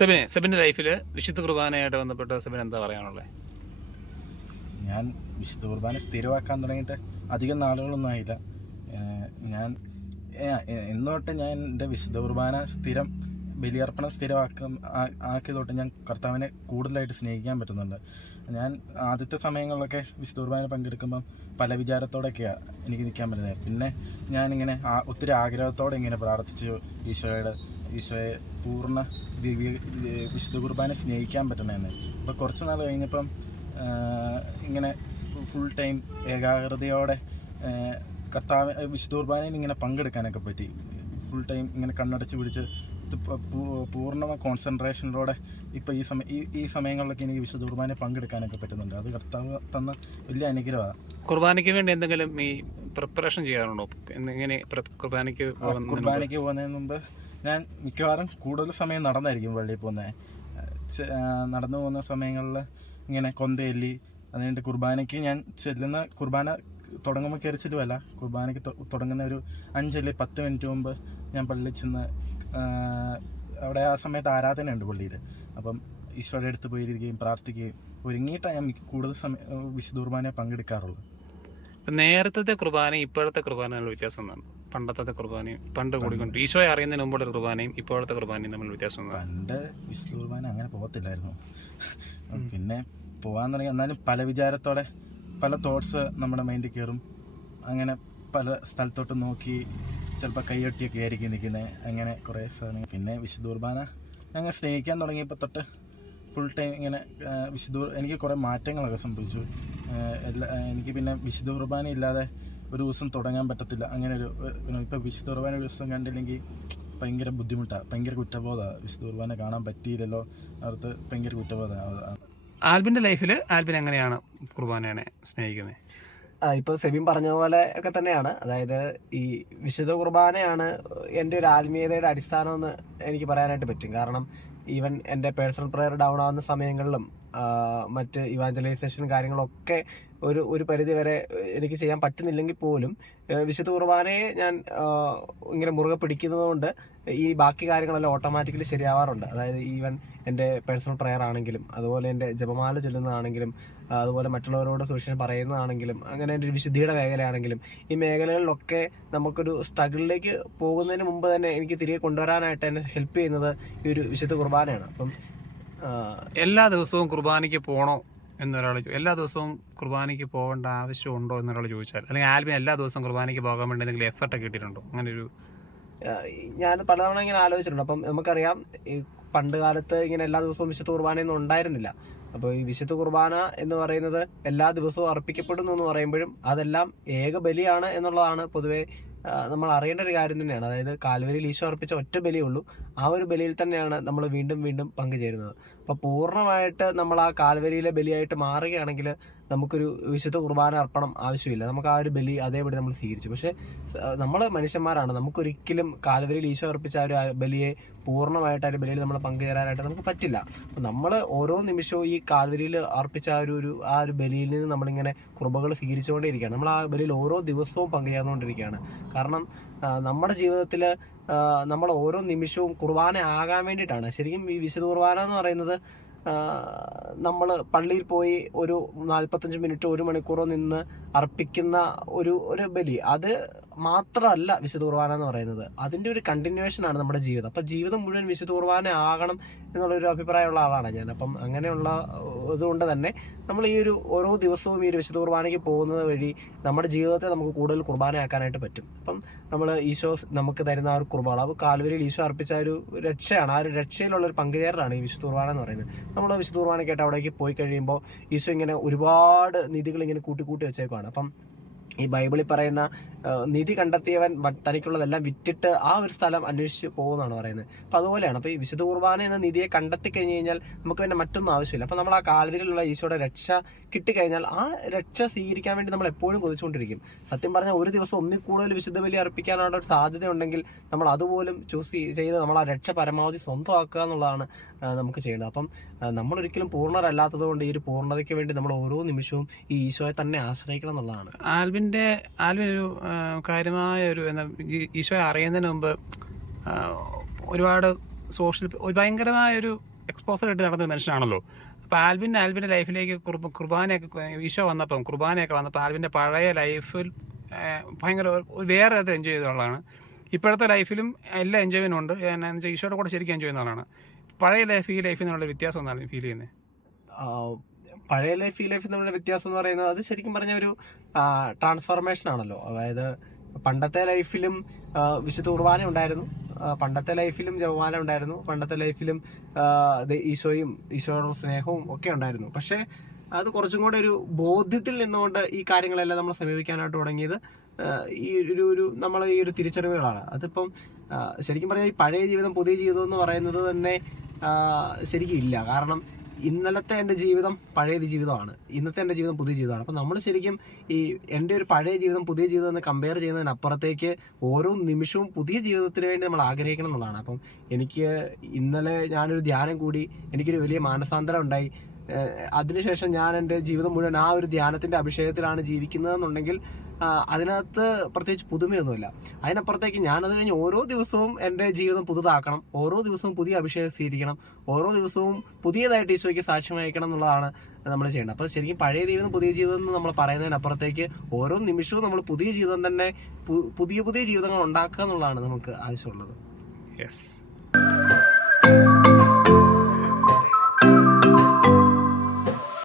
സെബിനെ സെബിന്റെ ലൈഫിൽ വിശുദ്ധ കുർബാനയായിട്ട് ബന്ധപ്പെട്ട് സെബിൻ എന്താ പറയാനുള്ളത് ഞാൻ വിശുദ്ധ കുർബാന സ്ഥിരമാക്കാൻ തുടങ്ങിയിട്ട് അധികം നാളുകളൊന്നും ആയില്ല. ഞാൻ എന്നോട്ട് ഞാൻ എന്റെ വിശുദ്ധ കുർബാന സ്ഥിരം ബലിയർപ്പണം സ്ഥിരമാക്കും ആക്കിയതോട്ട് തൊട്ട് ഞാൻ കർത്താവിനെ കൂടുതലായിട്ട് സ്നേഹിക്കാൻ പറ്റുന്നുണ്ട്. ഞാൻ ആദ്യത്തെ സമയങ്ങളിലൊക്കെ വിശുദ്ധ കുർബാന പങ്കെടുക്കുമ്പം പല വിചാരത്തോടെയൊക്കെയാണ് എനിക്ക് നിൽക്കാൻ പറ്റുന്നത്. പിന്നെ ഞാനിങ്ങനെ ഒത്തിരി ആഗ്രഹത്തോടെ ഇങ്ങനെ പ്രാർത്ഥിച്ചു ഈശോയുടെ ഈശോയെ പൂർണ ദിവ്യ വിശുദ്ധ കുർബാന സ്നേഹിക്കാൻ പറ്റണമെന്ന് ഇപ്പോൾ കുറച്ച് നാൾ കഴിഞ്ഞപ്പം ഇങ്ങനെ ഫുൾ ടൈം ഏകാഗ്രതയോടെ കർത്താവ് വിശുദ്ധ കുർബാനയിൽ ഇങ്ങനെ പങ്കെടുക്കാനൊക്കെ പറ്റി. ഫുൾ ടൈം ഇങ്ങനെ കണ്ണടച്ച് പിടിച്ച് പൂർണ കോൺസെൻട്രേഷനിലൂടെ ഇപ്പോൾ ഈ സമയം ഈ ഈ സമയങ്ങളിലൊക്കെ എനിക്ക് വിശുദ്ധ കുർബാനയിൽ പങ്കെടുക്കാനൊക്കെ പറ്റുന്നുണ്ട്. അത് കർത്താവ് തന്ന വലിയ അനുഗ്രഹമാണ്. കുർബാനയ്ക്ക് വേണ്ടി എന്തെങ്കിലും ഈ പ്രിപ്പറേഷൻ ചെയ്യാറുണ്ടോ? പ്ര- കുർബാനയ്ക്ക് കുർബാനയ്ക്ക് പോകുന്നതിന് മുമ്പ് ഞാൻ മിക്കവാറും കൂടുതൽ സമയം നടന്നായിരിക്കും പള്ളിയിൽ പോകുന്നത് നടന്നു പോകുന്ന സമയങ്ങളിൽ ഇങ്ങനെ കൊന്തയല്ലി അതുകൊണ്ട് കുർബാനയ്ക്ക് ഞാൻ ചെല്ലുന്ന കുർബാന തുടങ്ങുമ്പോൾ കയറി കുർബാനയ്ക്ക് തുടങ്ങുന്ന ഒരു അഞ്ചല്ലേ പത്ത് മിനിറ്റ് മുമ്പ് ഞാൻ പള്ളിയിൽ ചെന്ന് അവിടെ ആ സമയത്ത് ആരാധന ഉണ്ട് പള്ളിയിൽ. അപ്പം ഈശോയുടെ അടുത്ത് പോയിരിക്കുകയും പ്രാർത്ഥിക്കുകയും ഒരുങ്ങിയിട്ടാണ് ഞാൻ കൂടുതൽ സമയം വിശുദ്ധ കുർബാനയെ പങ്കെടുക്കാറുള്ളത്. നേരത്തെ കുർബാന ഇപ്പോഴത്തെ കുർബാന വ്യത്യാസം എന്താണ്? പണ്ടത്തെ കുർബാനയും പണ്ട് കൂടിക്കൊണ്ട് ഈശോയെ അറിയുന്നതിന് മുമ്പുള്ള കുർബാനയും ഇപ്പോഴത്തെ കുർബാനയും തമ്മിൽ വ്യത്യാസം പണ്ട് വിശുദ്ധ കുർബാന അങ്ങനെ പോകത്തില്ലായിരുന്നു. പിന്നെ പോകാൻ തുടങ്ങി. എന്നാലും പല വിചാരത്തോടെ പല തോട്ട്സ് നമ്മുടെ മൈൻഡിൽ കയറും അങ്ങനെ പല സ്ഥലത്തോട്ട് നോക്കി ചിലപ്പോൾ കൈയൊട്ടിയൊക്കെ ആയിരിക്കും നിൽക്കുന്നത് അങ്ങനെ കുറേ സാധനങ്ങൾ. പിന്നെ വിശുദ്ധ കുർബാന ഞങ്ങൾ സ്നേഹിക്കാൻ തുടങ്ങിയപ്പോൾ തൊട്ട് ഫുൾ ടൈം ഇങ്ങനെ വിശുദ്ധ എനിക്ക് കുറേ മാറ്റങ്ങളൊക്കെ സംഭവിച്ചു. എല്ലാ എനിക്ക് പിന്നെ വിശുദ്ധ കുർബാന ഇല്ലാതെ ഒരു ദിവസം തുടങ്ങാൻ പറ്റത്തില്ല. അങ്ങനെ ഒരു ഇപ്പോൾ വിശുദ്ധ കുർബാന ഒരു ദിവസം കണ്ടില്ലെങ്കിൽ ഭയങ്കര ബുദ്ധിമുട്ടാണ് ഭയങ്കര കുറ്റബോധമാണ് വിശുദ്ധ കുർബാന കാണാൻ പറ്റിയില്ലല്ലോ അടുത്ത് ഭയങ്കര കുറ്റബോധമാണ് ആൽബിന്റെ ലൈഫിൽ ആൽബിൻ എങ്ങനെയാണ് കുർബാനയെ സ്നേഹിക്കുന്നത് ആ, ഇപ്പൊ സെബിൻ പറഞ്ഞ പോലെ ഒക്കെ തന്നെയാണ്. അതായത് ഈ വിശുദ്ധ കുർബാനയാണ് എന്റെ ഒരു ആത്മീയതയുടെ അടിസ്ഥാനം എന്ന് എനിക്ക് പറയാനായിട്ട് പറ്റും. കാരണം ഈവൻ എന്റെ പേഴ്സണൽ പ്രെയർ ഡൗൺ ആവുന്ന സമയങ്ങളിലും മറ്റ് ഇവാഞ്ചലൈസേഷൻ കാര്യങ്ങളൊക്കെ ഒരു ഒരു പരിധി വരെ എനിക്ക് ചെയ്യാൻ പറ്റുന്നില്ലെങ്കിൽ പോലും വിശുദ്ധ കുർബാനയെ ഞാൻ ഇങ്ങനെ മുറുകെ പിടിക്കുന്നതുകൊണ്ട് ഈ ബാക്കി കാര്യങ്ങളെല്ലാം ഓട്ടോമാറ്റിക്കലി ശരിയാവാറുണ്ട്. അതായത് ഈവൻ എന്റെ പേഴ്സണൽ പ്രെയർ ആണെങ്കിലും അതുപോലെ എന്റെ ജപമാല ചൊല്ലുന്നതാണെങ്കിലും അതുപോലെ മറ്റുള്ളവരോട് സുരക്ഷിതം പറയുന്നതാണെങ്കിലും അങ്ങനെ എന്റെ ഒരു വിശുദ്ധിയുടെ മേഖലയാണെങ്കിലും ഈ മേഖലകളിലൊക്കെ നമുക്കൊരു സ്ട്രഗിളിലേക്ക് പോകുന്നതിന് മുമ്പ് തന്നെ എനിക്ക് തിരികെ കൊണ്ടുവരാനായിട്ട് എന്നെ ഹെൽപ്പ് ചെയ്യുന്നത് ഈ ഒരു വിശുദ്ധ കുർബാനയാണ്. അപ്പം എല്ലാ ദിവസവും കുർബാനയ്ക്ക് പോകണോ എന്നൊരാൾ എല്ലാ ദിവസവും കുർബാനയ്ക്ക് പോകേണ്ട ആവശ്യമുണ്ടോ എന്നൊരാൾ ചോദിച്ചാൽ അല്ലെങ്കിൽ ആൽബിൻ എല്ലാ ദിവസവും കുർബാനയ്ക്ക് പോകാൻ വേണ്ടി എന്തെങ്കിലും എഫർട്ട് ഒക്കെ ഇട്ടിട്ടുണ്ടോ അങ്ങനെ ഒരു ഞാൻ പലതവണ ഇങ്ങനെ ആലോചിച്ചിട്ടുണ്ട്. അപ്പം നമുക്കറിയാം ഈ പണ്ട് കാലത്ത് ഇങ്ങനെ എല്ലാ ദിവസവും വിശുദ്ധ കുർബാനയൊന്നും ഉണ്ടായിരുന്നില്ല. അപ്പോൾ ഈ വിശുദ്ധ കുർബാന എന്ന് പറയുന്നത് എല്ലാ ദിവസവും അർപ്പിക്കപ്പെടുന്നു എന്ന് പറയുമ്പോഴും അതെല്ലാം ഏക ബലിയാണ് എന്നുള്ളതാണ് പൊതുവെ നമ്മൾ അറിയേണ്ട ഒരു കാര്യം തന്നെയാണ്. അതായത് കാൽവരിയിൽ ഈശോ അർപ്പിച്ച ഒറ്റ ബലിയേ ഉള്ളൂ ആ ഒരു ബലിയിൽ തന്നെയാണ് നമ്മൾ വീണ്ടും വീണ്ടും പങ്കുചേരുന്നത്. അപ്പോൾ പൂർണമായിട്ട് നമ്മൾ ആ കാൽവരിയിലെ ബലിയായിട്ട് മാറുകയാണെങ്കിൽ നമുക്കൊരു വിശുദ്ധ കുർബാന അർപ്പണം ആവശ്യമില്ല. നമുക്ക് ആ ഒരു ബലി അതേപടി നമ്മൾ സ്വീകരിച്ചു. പക്ഷേ നമ്മൾ മനുഷ്യന്മാരാണ്. നമുക്കൊരിക്കലും കാൽവരിയിൽ ഈശോ അർപ്പിച്ച ആ ഒരു ബലിയെ പൂർണമായിട്ട് ആ ഒരു ബലിയിൽ നമ്മൾ പങ്കുചേരാനായിട്ട് നമുക്ക് പറ്റില്ല. അപ്പം നമ്മൾ ഓരോ നിമിഷവും ഈ കാൽവരിയിൽ അർപ്പിച്ച ആ ഒരു ഒരു ആ ഒരു ബലിയിൽ നിന്ന് നമ്മളിങ്ങനെ കുർബകൾ സ്വീകരിച്ചുകൊണ്ടേയിരിക്കുകയാണ്. നമ്മൾ ആ ബലിയിൽ ഓരോ ദിവസവും പങ്കുചേർന്നുകൊണ്ടിരിക്കുകയാണ്. കാരണം നമ്മുടെ ജീവിതത്തിൽ നമ്മൾ ഓരോ നിമിഷവും കുർബാന ആകാൻ വേണ്ടിയിട്ടാണ്. ശരിക്കും ഈ വിശുദ്ധ കുർബാന എന്ന് പറയുന്നത് നമ്മൾ പള്ളിയിൽ പോയി ഒരു നാൽപ്പത്തഞ്ച് മിനിറ്റ് ഒരു മണിക്കൂറോ നിന്ന് അർപ്പിക്കുന്ന ഒരു ഒരു ബലി. അത് മാത്രമല്ല വിശുദ്ധ കുർബാന എന്ന് പറയുന്നത്. അതിന്റെ ഒരു കണ്ടിന്യൂവേഷൻ ആണ് നമ്മുടെ ജീവിതം. അപ്പം ജീവിതം മുഴുവൻ വിശുദ്ധ കുർബാന ആകണം എന്നുള്ളൊരു അഭിപ്രായമുള്ള ആളാണ് ഞാൻ. അപ്പം അങ്ങനെയുള്ള ഇതുകൊണ്ട് തന്നെ നമ്മൾ ഈ ഒരു ഓരോ ദിവസവും ഈ ഒരു വിശുദ്ധ കുർബാനയ്ക്ക് പോകുന്നത് വഴി നമ്മുടെ ജീവിതത്തെ നമുക്ക് കൂടുതൽ കുർബാനയാക്കാനായിട്ട് പറ്റും. അപ്പം നമ്മൾ ഈശോ നമുക്ക് തരുന്ന ആ ഒരു കുർബാന അപ്പോൾ കാൽവരിയിൽ ഈശോ അർപ്പിച്ച ഒരു രക്ഷയാണ് ആ ഒരു രക്ഷയിലുള്ള ഒരു പങ്കുചേരലാണ് ഈ വിശുദ്ധ കുർബാന എന്ന് പറയുന്നത്. നമ്മൾ വിശുദ്ധ കുർബാനയ്ക്കായിട്ട് അവിടേക്ക് പോയി കഴിയുമ്പോൾ ഈശോ ഇങ്ങനെ ഒരുപാട് നിധികൾ ഇങ്ങനെ കൂട്ടി കൂട്ടി വെച്ചേക്കുവാണ്. അപ്പം ഈ ബൈബിളിൽ പറയുന്ന നിധി കണ്ടെത്തിയവൻ തനിക്കുള്ളതെല്ലാം വിറ്റിട്ട് ആ ഒരു സ്ഥലം അന്വേഷിച്ച് പോകുന്നതാണ് പറയുന്നത്. അപ്പം അതുപോലെയാണ്. അപ്പോൾ ഈ വിശുദ്ധ കുർബാന എന്ന നിധിയെ കണ്ടെത്തി കഴിഞ്ഞ് കഴിഞ്ഞാൽ നമുക്ക് പിന്നെ മറ്റൊന്നും ആവശ്യമില്ല. അപ്പോൾ നമ്മൾ ആ കാൽവരിലുള്ള ഈശോയുടെ രക്ഷ കിട്ടിക്കഴിഞ്ഞാൽ ആ രക്ഷ സ്വീകരിക്കാൻ വേണ്ടി നമ്മൾ എപ്പോഴും കൊതിച്ചുകൊണ്ടിരിക്കും. സത്യം പറഞ്ഞാൽ ഒരു ദിവസം ഒന്നിൽ കൂടുതൽ വിശുദ്ധ ബലി അർപ്പിക്കാനുള്ള ഒരു സാധ്യത ഉണ്ടെങ്കിൽ നമ്മൾ അതുപോലും ചൂസ് ചെയ്ത് നമ്മൾ ആ രക്ഷ പരമാവധി സ്വന്തമാക്കുക എന്നുള്ളതാണ് നമുക്ക് ചെയ്യേണ്ടത്. അപ്പം നമ്മളൊരിക്കലും പൂർണരല്ലാത്തത് കൊണ്ട് ഈ ഒരു പൂർണതയ്ക്ക് വേണ്ടി നമ്മൾ ഓരോ നിമിഷവും ഈ ഈശോയെ തന്നെ ആശ്രയിക്കണം എന്നുള്ളതാണ്. ആൽബിന്റെ ആൽവിൻ ഒരു കാര്യമായ ഒരു എന്താ ഈശോയെ അറിയുന്നതിന് മുമ്പ് ഒരുപാട് സോഷ്യൽ ഒരു ഭയങ്കരമായ ഒരു എക്സ്പോസർ ആയിട്ട് നടന്ന ഒരു മനുഷ്യനാണല്ലോ. അപ്പോൾ ആൽവിന്റെ ആൽവിന്റെ ലൈഫിലേക്ക് കുർബ- കുർബാനയൊക്കെ ഈശോ വന്നപ്പം കുർബാനയൊക്കെ വന്നപ്പോൾ ആൽവിന്റെ പഴയ ലൈഫിൽ ഭയങ്കര വേറെ അത് എൻജോയ് ചെയ്തുള്ളതാണ് ഇപ്പോഴത്തെ ലൈഫിലും എല്ലാ എൻജോയ്മെന്റും ഉണ്ട്. എന്നാന്ന് വെച്ചാൽ ഈശോയുടെ കൂടെ ശരിക്കും എൻജോയ് ചെയ്യുന്ന ആളാണ്. പഴയ ലൈഫ് ഈ ലൈഫിൽ നിന്നുള്ള വ്യത്യാസം ഒന്നാണ് ഫീൽ ചെയ്യുന്നത് പഴയ ലൈഫ് ഈ ലൈഫ് തമ്മിലുള്ള വ്യത്യാസം എന്ന് പറയുന്നത് അത് ശരിക്കും പറഞ്ഞ ഒരു ട്രാൻസ്ഫോർമേഷൻ ആണല്ലോ. അതായത് പണ്ടത്തെ ലൈഫിലും വിശുദ്ധ കുർബാന ഉണ്ടായിരുന്നു. പണ്ടത്തെ ലൈഫിലും ജപമാല ഉണ്ടായിരുന്നു. പണ്ടത്തെ ലൈഫിലും ഈശോയും ഈശോയുടെ സ്നേഹവും ഒക്കെ ഉണ്ടായിരുന്നു. പക്ഷേ അത് കുറച്ചും കൂടെ ഒരു ബോധ്യത്തിൽ നിന്നുകൊണ്ട് ഈ കാര്യങ്ങളെല്ലാം നമ്മൾ സമീപിക്കാനായിട്ട് തുടങ്ങിയത് ഈ ഒരു ഒരു നമ്മൾ ഈ ഒരു തിരിച്ചറിവുകളാണ്. അതിപ്പം ശരിക്കും പറഞ്ഞാൽ ഈ പഴയ ജീവിതം പുതിയ ജീവിതം എന്ന് പറയുന്നത് തന്നെ ശരിക്കും ഇല്ല. കാരണം ഇന്നലത്തെ എന്റെ ജീവിതം പഴയ ജീവിതമാണ്. ഇന്നത്തെ എന്റെ ജീവിതം പുതിയ ജീവിതമാണ്. അപ്പം നമ്മൾ ശരിക്കും ഈ എന്റെ ഒരു പഴയ ജീവിതം പുതിയ ജീവിതം എന്ന് കമ്പയർ ചെയ്യുന്നതിനപ്പുറത്തേക്ക് ഓരോ നിമിഷവും പുതിയ ജീവിതത്തിന് വേണ്ടി നമ്മൾ ആഗ്രഹിക്കണം എന്നുള്ളതാണ്. അപ്പം എനിക്ക് ഇന്നലെ ഞാനൊരു ധ്യാനം കൂടി എനിക്കൊരു വലിയ മാനസാന്തരം ഉണ്ടായി. അതിനുശേഷം ഞാൻ എന്റെ ജീവിതം മുഴുവൻ ആ ഒരു ധ്യാനത്തിന്റെ അഭിഷേകത്തിലാണ് ജീവിക്കുന്നതെന്നുണ്ടെങ്കിൽ അതിനകത്ത് പ്രത്യേകിച്ച് പുതുമയൊന്നുമില്ല. അതിനപ്പുറത്തേക്ക് ഞാനത് കഴിഞ്ഞ് ഓരോ ദിവസവും എന്റെ ജീവിതം പുതുതാക്കണം ഓരോ ദിവസവും പുതിയ അഭിഷേകം സ്വീകരിക്കണം ഓരോ ദിവസവും പുതിയതായിട്ട് ഈശോയ്ക്ക് സാക്ഷ്യം വഹിക്കണം എന്നുള്ളതാണ് നമ്മൾ ചെയ്യേണ്ടത്. അപ്പോൾ ശരിക്കും പഴയ ജീവിതം പുതിയ ജീവിതം എന്ന് നമ്മൾ പറയുന്നതിനപ്പുറത്തേക്ക് ഓരോ നിമിഷവും നമ്മൾ പുതിയ ജീവിതം തന്നെ പുതിയ പുതിയ ജീവിതങ്ങൾ ഉണ്ടാക്കുക എന്നുള്ളതാണ് നമുക്ക് ആവശ്യമുള്ളത്. യെസ്